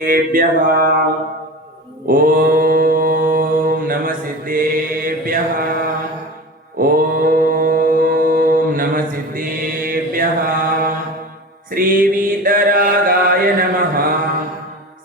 सिद्धेभ्यः ॐ नमः सिद्धेभ्यः ॐ नमः सिद्धेभ्यः श्रीवीतरागाय नमः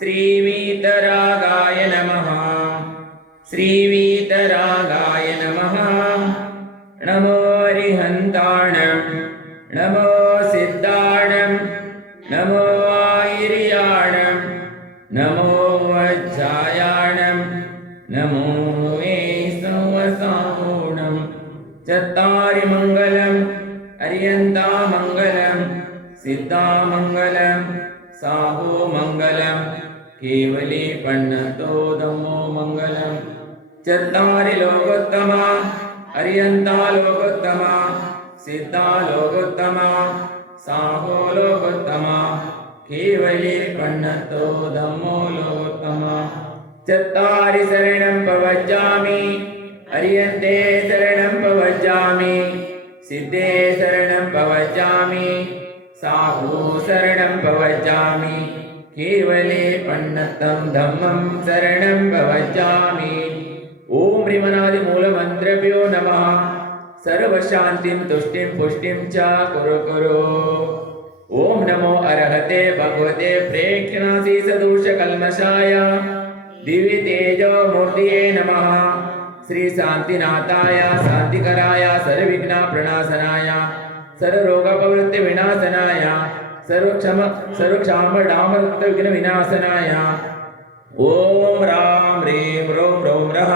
श्रीवीतरागाय नमः श्रीवीतरागाय नमः नमो हरिहन्ताणं नमो सिद्धाणं नमो आयर्याणं नमो वज्रायाणं नमो वैष्णवसाहूणं चत्तारि मङ्गलं अर्यन्तामङ्गलं सिद्धामङ्गलं साहो मङ्गलं केवली पण्णतो धम्मो मङ्गलं चत्तारि लोकोत्तमा अर्यन्ता लोकोत्तमा सिद्धा लोकोत्तमा साहो लोकोत्तमा केवली पण्णतो धम्मो लोकोत्तमा चत्तारि शरणं प्रवज्जामि अर्यन्ते शरणं प्रवज्जामि सिद्धे शरणं प्रवज्जामि साहो शरणं प्रवज्जामि केवले पण्णतं धम्मं शरणं प्रवज्जामि ॐ ह्रीमनादिमूलमन्त्रेभ्यो नमः सर्वशान्तिं तुष्टिं पुष्टिं च कुरु कुरु ॐ नमो अर्हते भगवते प्रेक्षणासि सदोषकल्मषाय दिव्य तेजो मूर्तिये नमः श्री शान्तिनाथाय शान्तिकराय सर्वविघ्न प्रणाशनाय सर्वरोगपवृत्ति विनाशनाय सर्वक्षाम डामरुक्त विघ्न विनाशनाय ॐ राम ह्रीं रों रौं रः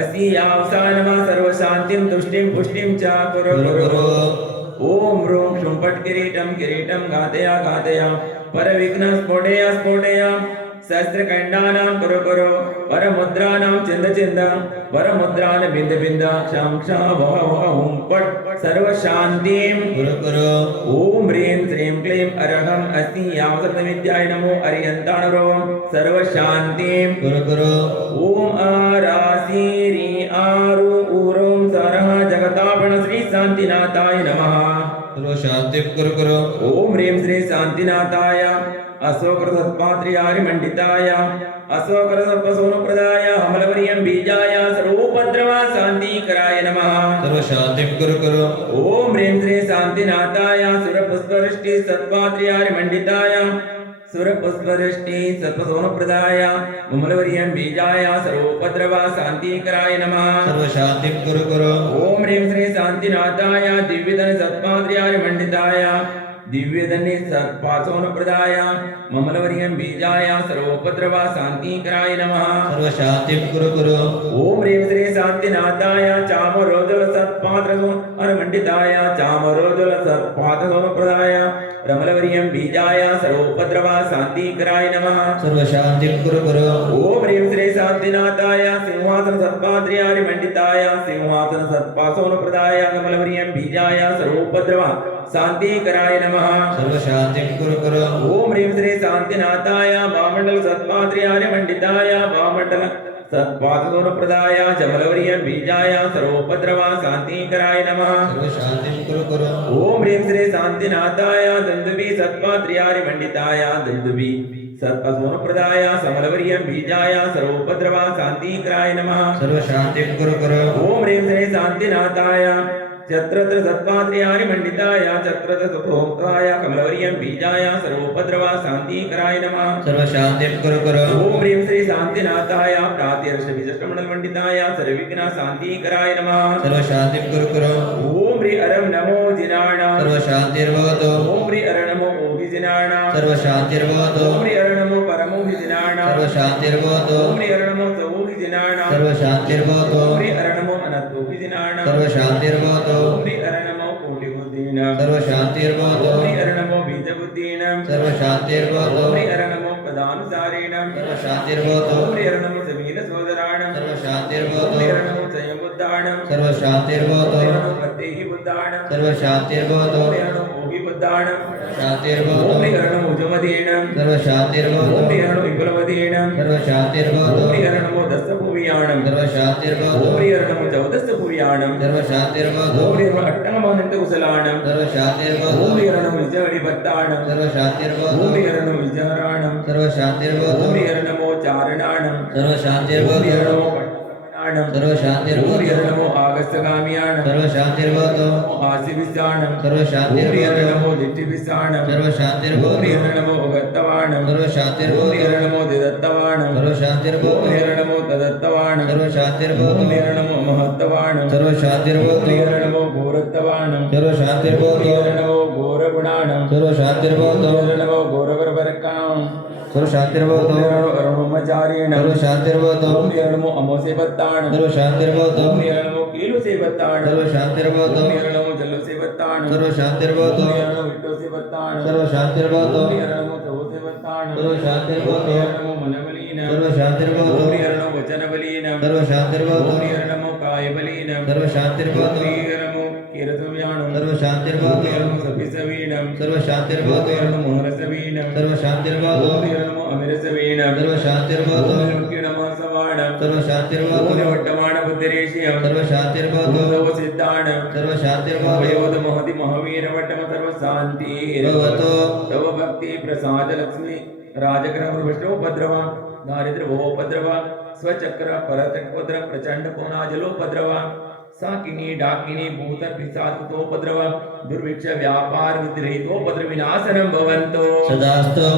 अस्ति यावसा नमः सर्वशान्तिं तुष्टिं पुष्टिं च कुरु कुरु ॐ ह्रूं श्रूं फट् किरीटं किरीटं घातय घातय परविघ्न स्फोटय स्फोटय सहस्रखण्डानां कुरु कुरु परमुद्राणां चिन्द चिन्द परमुद्रान् बिन्द बिन्द क्षं क्ष वह हुं फट् सर्वशान्तिं कुरु कुरु ॐ ह्रीं श्रीं क्लीं अरहम् अस्ति यावसर्वविद्याय नमो अर्यन्ताणरों सर्वशान्तिं कुरु कुरु ॐ आरासीरि आरु ऊरों सरः जगतापण श्री शान्तिनाथाय नमः सर्वशान्तिं कुरु कुरु ॐ ह्रीं श्री शान्तिनाथाय अशोकरसत्पात्र्यारिमण्डिताय अशोकरसत्पसोनुप्रदाय अमलवर्यं बीजाय सर्वोपद्रवा शान्तिकराय नमः सर्वशान्तिं कुरु कुरु ॐ ह्रीं श्री शान्तिनाथाय सुरपुष्पवृष्टि सत्पात्र्यारिमण्डिताय सुरपुष्पवृष्टि सत्पसोनुप्रदाय अमलवर्यं बीजाय सर्वोपद्रवा शान्तिकराय नमः सर्वशान्तिं कुरु कुरु ॐ ह्रीं श्री शान्तिनाथाय दिव्यधन सत्पात्र्यारिमण्डिताय दिव्यधन्य सत्पार्श्वप्रदाय ममलवर्यं बीजाय सर्वोपद्रवा शान्तिकराय नमः सर्वशान्तिं कुरु कुरु ॐ ह्रीं श्री शान्तिनाथाय चामरोजल सत्पात्रसोनमण्डिताय चामरोजल सत्पात्रसोनप्रदाय रमलवर्यं बीजाय सर्वोपद्रवा शान्तिकराय नमः सर्वशान्तिं कुरु कुरु ॐ ह्रीं श्री शान्तिनाथाय सिंहासन सत्पात्र्यारिमण्डिताय सिंहासन सत्पार्श्वप्रदाय रमलवर्यं बीजाय सर्वोपद्रवा शान्तिकराय नमः सर्वशान्तिं कुरु कुरु ॐ ह्रीं श्री शान्तिनाथाय वामण्डल सत्पात्र्यारिमण्डिताय वामण्डल सत्पात्रसोनप्रदाय जमलवर्यं बीजाय सर्वोपद्रवा शान्तिकराय नमः सर्वशान्तिं कुरु कुरु ॐ ह्रीं श्री शान्तिनाथाय दन्दुभि सत्पात्र्यारिमण्डिताय दन्दुभि सत्पसोनप्रदाय समलवर्यं बीजाय सर्वोपद्रवा शान्तिकराय नमः सर्वशान्तिं कुरु कुरु ॐ ह्रीं श्री शान्तिनाथाय चत्रत्र सत्पात्र्यारिमण्डिताय चत्रत्र सत्पोक्ताय कमलवर्यं बीजाय सर्वोपद्रवा शान्तिकराय नमः सर्वशान्तिं कुरु कुरु ॐ ह्रीं श्री शान्तिनाथाय प्रातिर्षविजष्टमण्डलमण्डिताय सर्वविघ्न शान्तिकराय नमः सर्वशान्तिं कुरु कुरु ॐ ह्रीं अरं नमो जिनाणां सर्वशान्तिर्भवतु ॐ ह्रीं अर नमो ओभिजिनाणां सर्वशान्तिर्भवतु ॐ ह्रीं अर नमो परमोभिजिनाणां सर्वशान्तिर्भवतु ॐ ह्रीं अर नमो सवोभिजिनाणां सर्वशान्तिर्भवतु ॐ ह्रीं अर नमो अनन्तोभिजिनाणां सर्वशान्तिर्भवतु ॐ ह्रीं अर नमो कोटिबुद्धीनां सर्वशान्तिर्भवतु ॐ ह्रीं अर नमो बीजबुद्धीनां सर्वशान्तिर्भवतु ॐ ह्रीं अर नमो पदानुसारिणां सर्वशान्तिर्भवतु ॐ ह्रीं अर नमो जमीनसोदराणां सर्वशान्तिर्भवतु ॐ ह्रीं अर नमो संयमबुद्धाणां सर्वशान्तिर्भवतु ॐ ह्रीं अर नमो पतेहिबुद्धाणां सर्वशान्तिर्भवतु ॐ ह्रीं अर नमो ओहिबुद्धाणां शान्तिर्भवतु ॐ ह्रीं अर नमो उजमदीनां सर्वशान्तिर्भवतु ॐ ह्रीं अर नमो विपुलमदीनां सर्वशान्तिर्भवतु ॐ ह्रीं अर नमो दस्तभूमियानां भूयाणं सर्वशान्तिर्भवतु ओम नमो चौदस्त भूयाणं सर्वशान्तिर्भवतु ओम अट्टममानंत कुशलाणं सर्वशान्तिर्भवतु ओम नमो विजयपत्ताणं सर्वशान्तिर्भवतु ओम नमो विजयराणं सर्वशान्तिर्भवतु ओम नमो चारणाणं ओम सर्वशान्तिर्भवतु नमो पट्टमनाणं सर्वशान्तिर्भवतु ओम नमो आगस्तगामियाणं सर्वशान्तिर्भवतु आसिविसाणं सर्वशान्तिर्भवतु ओम नमो दिट्टिविसाणं सर्वशान्तिर्भवतु ओम नमो भगत्तवाणं सर्वशान्तिर्भवतु ओम नमो दिदत्तवाणं सर्वशान्तिर्भवतु ओम नमो तदत्तवाणं सर्वशान्तिर्भवतु ओम नमो महत्तवाणं सर्वशान्तिर्भवतु ओम नमो घोरत्तवाणं सर्वशान्तिर्भवतु ओम नमो घोरगुणाणं सर्वशान्तिर्भवतु ओम नमो घोरगरबरकाणं सर्वशान्तिर्भवतु ब्रह्मचारिणं सर्वशान्तिर्भवतु ओम नमो अमोसेवत्ताणं सर्वशान्तिर्भवतु ओम नमो कीलुसेवत्ताणं सर्वशान्तिर्भवतु ओम नमो जल्लुसेवत्ताणं सर्वशान्तिर्भवतु ओम नमो विट्टोसेवत्ताणं सर्वशान्तिर्भवतु ओम नमो तवोसेवत्ताणं सर्वशान्तिर्भवतु ओम नमो मनबलीनं सर्वशान्तिर्भवतु ओम नमो वचनबलीनं सर्वशान्तिर्भवतु ओम नमो कायबलीनं सर्वशान्तिर्भवतु ओम नमो कीरतव्याणं सर्वशान्तिर्भवतु ओम नमो सपिसवीणं सर्वशान्तिर्भवतु ओम नमो मोहरसवीणं सर्वशान्तिर्भवतु ओम नमो अमिरसवीणं सर्वशान्तिर्भवतु ओम नमो कीणमासवाणं सर्वशान्तिर्भवतु ओम नमो वट्टमाणबुद्धिरेशियं सर्वशान्तिर्भवतु ओम नमो सिद्धाणं सर्वशान्तिर्भवतु वयोध महति महावीरवट्टम सर्वशान्तिर्भवतु तव भक्ति प्रसाद लक्ष्मी राजग्रह वृष्टोपद्रव दारिद्र्योपद्रव स्वचक्र परतटोपद्रव प्रचंड कोनाजलोपद्रव साकिनी डाकिनी भूत पिशाचोपद्रव दुर्भिक्ष व्यापार विद्रहितोपद्रव विनाशनं भवन्तु सदास्तु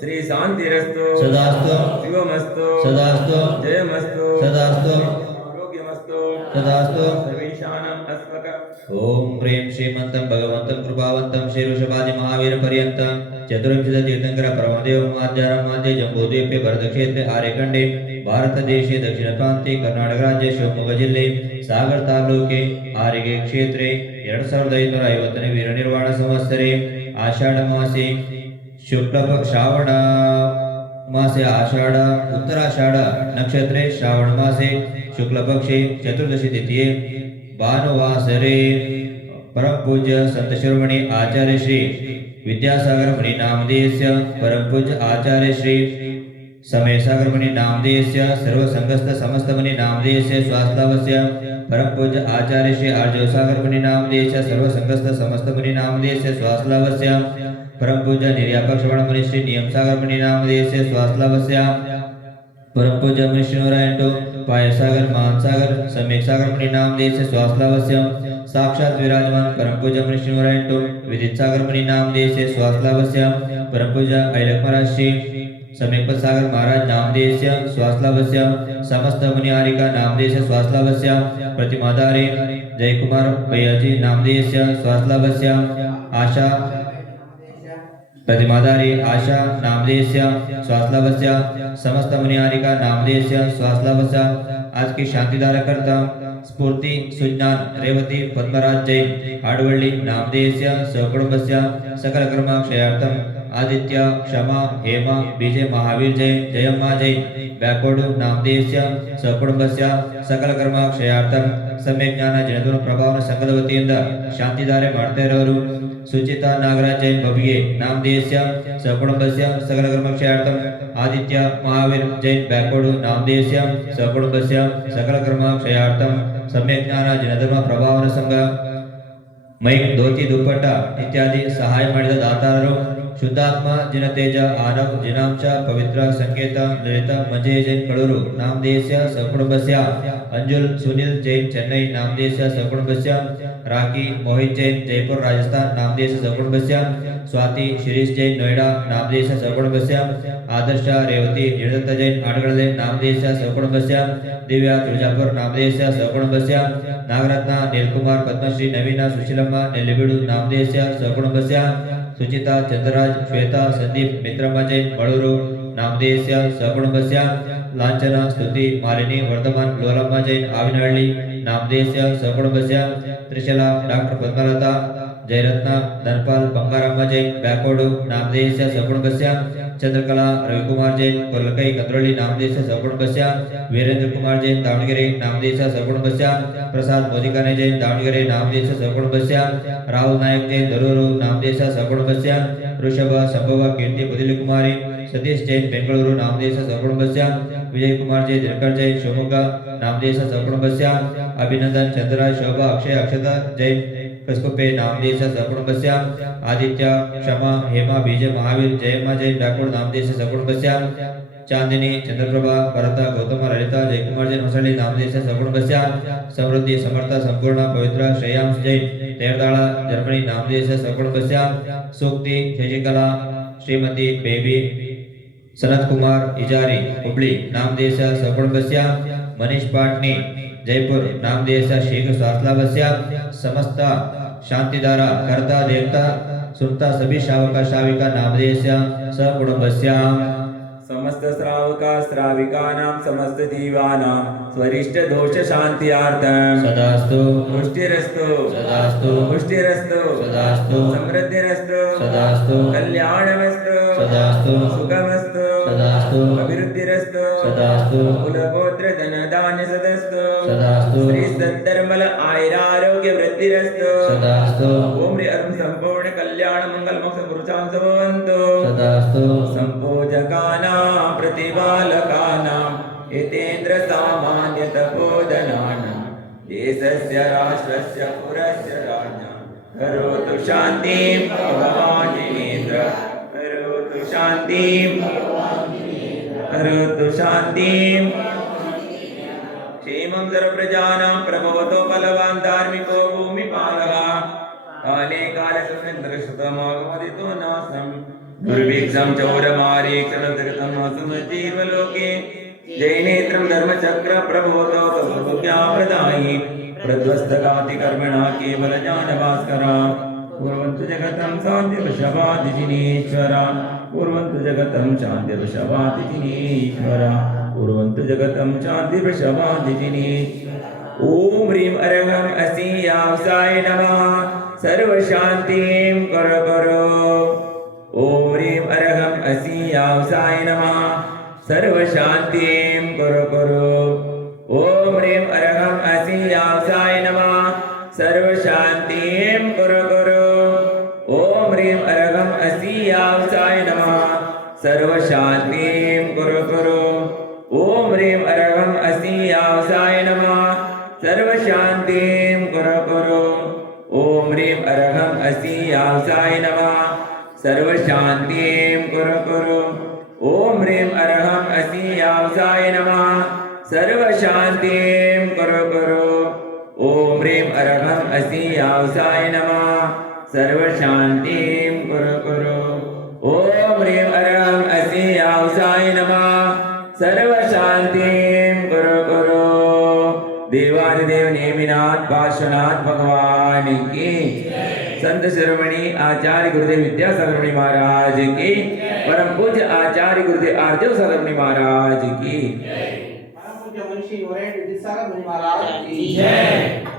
श्री शान्तिरस्तु सदास्तु शिवमस्तु सदास्तु जयमस्तु सदास्तु आरोग्यमस्तु सदास्तु सर्वेषाणाम् अस्मक ओम प्रेम श्रीमंतं भगवन्तं कृपावन्तं श्री ऋषभादि महावीर पर्यन्तं चतुर्विंशति तीर्थंकर परमदेव माध्यारं मध्ये जम्बूद्वीपे भरतक्षेत्रे आर्यखण्डे भारतदेशे दक्षिणप्रान्ते कर्नाटक राज्ये शिवमोग्गा जिल्ले सागर तालुके आर्यगे क्षेत्रे 2550 वीरनिर्वाण संवत्सरे आषाढ मासे शुक्लपक्ष श्रावण मासे आषाढ उत्तराषाढ नक्षत्रे श्रावण मासे शुक्लपक्षे चतुर्दशी तिथिये भानुवासरे परम पूज्य संत शिरोमणि आचार्य श्री विद्यासागर मुनि नामधेयस्य परम पूज्य आचार्य श्री समयसागर मुनि नामधेयस्य सर्व संघस्थ समस्त मुनि नामधेयस्य स्वास्थ्यवस्य परम पूज्य आचार्य श्री आर्जवसागर मुनि नामधेयस्य सर्व संघस्थ समस्त मुनि नामधेयस्य स्वास्थ्यवस्य परम पूज्य निर्यापक श्रवण मुनि श्री नियमसागर मुनि नामधेयस्य स्वास्थ्यवस्य परम पूज्य मुनि श्रीनारायण पायसागर महासागर सम्यक सागर मुनि नामधेयस्य स्वास्थ्यवस्य साक्षात विराजमान परम पूज्य मुनि श्रीनारायण विदित सागर मुनि नामधेयस्य स्वास्थ्यवस्य परम पूज्य ऐलक महाराज श्री सम्यक सागर महाराज नामधेयस्य स्वास्थ्यवस्य समस्त मुनि आरिका नामधेयस्य स्वास्थ्यवस्य प्रतिमाधारे जयकुमार भैयाजी नामधेयस्य स्वास्थ्यवस्य आशा प्रतिमाधारी आशा नामधेयस्य स्वास्थ्यवस्य समस्त मुनियारिका नामधेयस्य स्वास्थ्यवस्य आज की शांतिदार करता स्फूर्ति सुज्ञान रेवती पद्मराज जैन हाडवळ्ळी नामधेयस्य सहकुटुंबस्य सकल कर्माक्षयार्थम आदित्य क्षमा हेमा विजय महावीर जैन जयम्मा जैन बैकोड नामधेयस्य सहकुटुंबस्य सकल कर्माक्षयार्थम सम्यक ज्ञाನ ಜನಧನ ಪ್ರಭಾವನ ಸಂಘದ ವತಿಯಿಂದ ಶಾಂತಿದಾರೆ ಮಾಡ್ತಾ ಇರೋರು सुचिता नागराज जैन बबिये नामधेयस्य सहकुटुंबस्य सकल कर्मक्षयार्थम आदित्य महावीर जैन बैकोड नामधेयस्य सहकुटुंबस्य सकल कर्मक्षयार्थम सम्यक ज्ञाನ जनधर्म प्रभावನ ಸಂಘ ಮೈಕ್ ಧೋತಿ ದುಪ್ಪಟ್ಟ ಇತ್ಯಾದಿ ಸಹಾಯ ಮಾಡಿದ ದಾತಾರರು ಶುದ್ಧಾತ್ಮ ಜಿನತೇಜ ಆರವ್ ಜಿನಾಂಶ ಪವಿತ್ರ ಸಂಕೇತ ಲಲಿತ ಮಂಜಯ ಜೈನ್ ಕಳೂರು ನಾಮಧೇಯस्य सहकुटुंबस्य अंजुल सुनील जैन चेन्नई नामधेयस्य सहकुटुंबस्य राखी मोहित जैन जयपुर राजस्थान नामधेयस्य सहकुटुंबस्य स्वाति शिरीष जैन नोएडा नामधेयस्य सहकुटुंबस्य आदर्श रेवती निर्दत्त जैन आडगळे नामधेयस्य सहकुटुंबस्य दिव्या तुळजापूर नामधेयस्य सहकुटुंबस्य नागरत्न नीलकुमार पद्मश्री नवीन सुशीलम्म नेल्लिबीडु नामधेयस्य सहकुटुंबस्य सुचिता चंद्रराज श्वेता संदीप मित्रम्म जैन मळूरु नामधेयस्य सहकुटुंबस्य लांछना स्तुति मालिनी वर्धमान लोलम्म जैन आविनहಳ್ಳಿ नामधेयस्य सहकुटुंबस्य त्रिशला डॉक्टर पद्मलता जयरत्न धनपाल बंगारम्म जैन बैकोड नामधेयस्य सहकुटुंबस्य चंद्रकला रविकुमार जैन कोल्लकೈ कंद्रोळी नामधेयस्य सहकुटुंबस्य वीरेंद्र कुमार जैन दावणಗೆರೆ नामधेयस्य सहकुटुंबस्य प्रसाद मोदिकाने जैन दावणಗೆರೆ नामधेयस्य सहकुटुंबस्य राहुल नायक जैन दरूರು नामधेयस्य सहकुटुंबस्य ऋषभ संभव कीर्ति बुदिली कुमारी सतीश जैन बेंगळूರು नामधेयस्य सहकुटुंबस्य विजय कुमार जय दिनकर जय शिवमोग्गा नामदेश सकुटुंबस्य अभिनंदन चंद्र शोभा अक्षय अक्षता जय कसकुपे नामदेश सकुटुंबस्य आदित्य क्षमा हेमा विजय महावीर जयमा जय डाकोड नामदेश सकुटुंबस्य चांदिनी चंद्रप्रभा भरत गौतम ललिता जयकुमार जैन मसाली नामदेश सकुटुंबस्य समृद्धि समर्थ संपूर्ण पवित्र श्रेयांश जैन तेरदाळा जर्मनी नामदेश सकुटुंबस्य सूक्ति शशिकला श्रीमती बेबी सनत कुमार इजारी हुबली नामदेश सकुटुंबस्य मनीष पाटनी जयपुर नामदेश शेख स्वास्लावस्य समस्त शांतिधारा कर्ता देवता सुनता सभी शावका शाविका नामदेश सकुटुंबस्य समस्त श्रावका श्राविकानां समस्त जीवानां स्वरिष्ट दोष शांत्यार्थं सदास्तु पुष्टिरस्तु सदास्तु पुष्टिरस्तु सदास्तु समृद्धिरस्तु सदास्तु कल्याणमस्तु सदास्तु सुखमस्तु सदास्तु अभिवृद्धिरस्तु सदास्तु कुलगोत्र धन धान्य सदस्तु सदास्तु श्री सद्धर्मल आयुरारोग्य वृद्धिरस्तु सदास्तु ओम ह्री अर्म संपूर्ण कल्याण मंगल मोक्ष पुरुषांश भवन्तु सदास्तु संपूजकानां प्रतिपालकानां हितेन्द्र सामान्य तपोधनानां देशस्य राष्ट्रस्य पुरस्य राज्ञां करोतु शान्तिं भगवान् जिनेन्द्र करोतु शान्तिं करोतु शान्तिं क्षेमं सर्वप्रजानां प्रभवतो बलवान् धार्मिको भूमिपालः काले काले सुरेन्द्रश्रुतमागमदितो नासम् दुर्भिक्षं चौरमारीक्षणदगतं सुमजीवलोके जैनेत्रं धर्मचक्र प्रबोधो कबुज्ञाप्रदायि प्रध्वस्तकाति कर्मणा केवल ज्ञानभास्करा कुर्वन्तु जगतं शान्तिर्वशवादिजिनेश्वरा कुर्वन्तु जगतं शान्तिर्वशवादिजिनेश्वरा कुर्वन्तु जगतं शान्तिर्वशवादिजिनेश्वरा ॐ ह्रीं अरहं असि यावसाय नमः सर्वशान्तिं करो ॐ ह्रीं अरहं असि यावसाय नमः सर्वशान्तिं करो ॐ ह्रीं अरहं असि यावसाय नमः सर्वशान्तिं करो ॐ ह्रीं अरहं असि यावसाय नमः सर्वशान्तिं करो ॐ ह्रीं अरहं असि यावसाय नमः सर्वशान्तिं करो ॐ ह्रीं अरहं असि यावसाय नमः सर्वशान्तिं करो ॐ ह्रीं अरहं असि यावसाय नमः सर्वशान्तिं करो ॐ ह्रीं अरहं असि यावसाय नमः सर्वशान्तिं करो ॐ ह्रीं अरहं असि यावसाय नमः सर्वशान्तिं करो देवादिदेव नेमिनाथ पार्श्वनाथ भगवान की संत शिरोमणि आचार्य गुरुदेव विद्यासागर महाराज की परम पूज्य आचार्य गुरुदेव आर्जव सागर महाराज की परम पूज्य मुंशी वरेण्य विद्यासागर महाराज की जय।